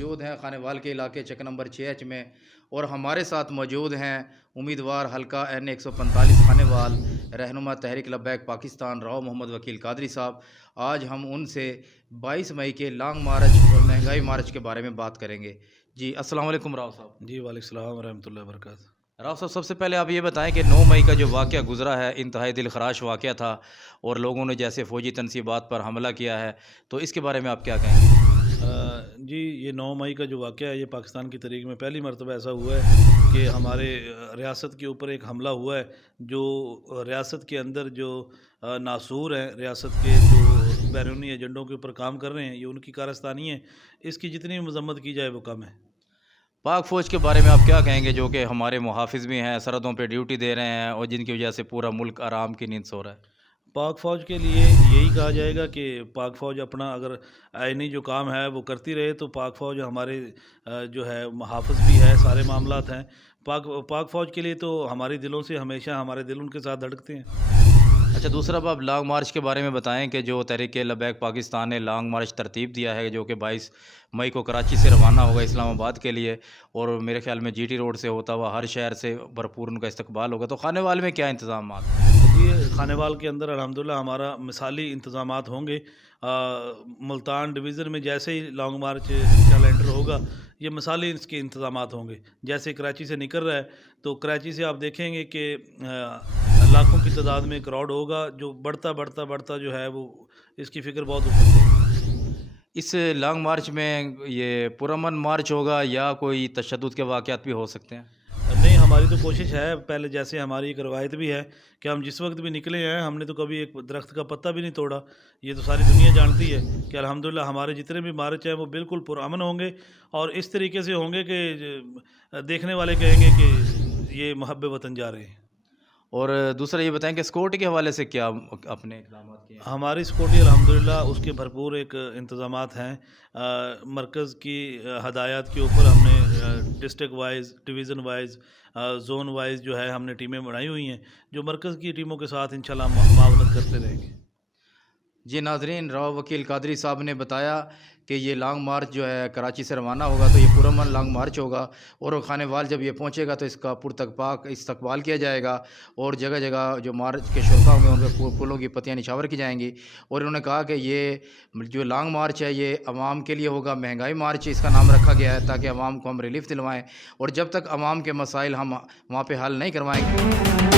موجود ہیں خانے وال کے علاقے چک نمبر 6H میں، اور ہمارے ساتھ موجود ہیں امیدوار حلقہ N 145 خانے وال رہنما تحریک لبیک پاکستان راؤ محمد وکیل قادری صاحب۔ آج ہم ان سے 22 مئی کے لانگ مارچ اور مہنگائی مارچ کے بارے میں بات کریں گے۔ جی السلام علیکم راؤ صاحب۔ جی وعلیکم السلام ورحمۃ اللہ وبرکاتہ۔ راؤ صاحب، سب سے پہلے آپ یہ بتائیں کہ 9 مئی کا جو واقعہ گزرا ہے انتہائی دل خراش واقعہ تھا، اور لوگوں نے جیسے فوجی تنصیبات پر حملہ کیا ہے، تو اس کے بارے میں آپ کیا کہیں گے؟ جی یہ 9 مئی کا جو واقعہ ہے یہ پاکستان کی تاریخ میں پہلی مرتبہ ایسا ہوا ہے کہ ہمارے ریاست کے اوپر ایک حملہ ہوا ہے، جو ریاست کے اندر جو ناسور ہیں، ریاست کے جو بیرونی ایجنڈوں کے اوپر کام کر رہے ہیں، یہ ان کی کارستانی ہے۔ اس کی جتنی مذمت کی جائے وہ کم ہے۔ پاک فوج کے بارے میں آپ کیا کہیں گے، جو کہ ہمارے محافظ بھی ہیں، سرحدوں پہ ڈیوٹی دے رہے ہیں، اور جن کی وجہ سے پورا ملک آرام کی نیند سو رہا ہے؟ پاک فوج کے لیے یہی کہا جائے گا کہ پاک فوج اپنا اگر آئینی جو کام ہے وہ کرتی رہے تو پاک فوج ہمارے جو ہے محافظ بھی ہے، سارے معاملات ہیں۔ پاک فوج کے لیے تو ہمارے دلوں سے ہمیشہ ہمارے دل ان کے ساتھ دھڑکتے ہیں۔ اچھا، دوسرا آپ لانگ مارچ کے بارے میں بتائیں کہ جو تحریک لبیک پاکستان نے لانگ مارچ ترتیب دیا ہے، جو کہ 22 مئی کو کراچی سے روانہ ہوگا اسلام آباد کے لیے، اور میرے خیال میں GT روڈ سے ہوتا ہوا ہر شہر سے بھرپور ان کا استقبال ہوگا، تو خانے وال میں کیا انتظامات ہیں؟ جی خانے وال کے اندر الحمدللہ ہمارا مثالی انتظامات ہوں گے۔ ملتان ڈویژن میں جیسے ہی لانگ مارچ کیلنڈر ہوگا یہ مثالی اس کے انتظامات ہوں گے۔ جیسے کراچی سے نکل رہا ہے تو کراچی سے آپ دیکھیں گے کہ لاکھوں کی تعداد میں کراؤڈ ہوگا، جو بڑھتا جو ہے وہ اس کی فکر بہت اوپر ہے۔ اس لانگ مارچ میں یہ پرامن مارچ ہوگا یا کوئی تشدد کے واقعات بھی ہو سکتے ہیں؟ نہیں، ہماری تو کوشش ہے، پہلے جیسے ہماری ایک روایت بھی ہے کہ ہم جس وقت بھی نکلے ہیں ہم نے تو کبھی ایک درخت کا پتہ بھی نہیں توڑا۔ یہ تو ساری دنیا جانتی ہے کہ الحمدللہ ہمارے جتنے بھی مارچ ہیں وہ بالکل پرامن ہوں گے، اور اس طریقے سے ہوں گے کہ دیکھنے والے کہیں گے کہ یہ محب وطن جا رہے ہیں۔ اور دوسرا یہ بتائیں کہ سیکورٹی کے حوالے سے کیا اپنے اقدامات کیے ہیں؟ ہماری سیکورٹی الحمدللہ اس کے بھرپور ایک انتظامات ہیں۔ مرکز کی ہدایات کے اوپر ہم نے district wise, division wise, zone wise جو ہے ہم نے ٹیمیں بنائی ہوئی ہیں، جو مرکز کی ٹیموں کے ساتھ انشاءاللہ معاونت کرتے رہیں گے۔ جی ناظرین، راؤ وکیل قادری صاحب نے بتایا کہ یہ لانگ مارچ جو ہے کراچی سے روانہ ہوگا تو یہ پرامن لانگ مارچ ہوگا، اور خانے وال جب یہ پہنچے گا تو اس کا پرتپاک استقبال کیا جائے گا، اور جگہ جگہ جو مارچ کے شرکا ہوں گے ان پہ پھولوں کی پتیاں نچھاور کی جائیں گی۔ اور انہوں نے کہا کہ یہ جو لانگ مارچ ہے یہ عوام کے لیے ہوگا، مہنگائی مارچ اس کا نام رکھا گیا ہے تاکہ عوام کو ہم ریلیف دلوائیں، اور جب تک عوام کے مسائل ہم وہاں پہ حل نہیں کروائیں گے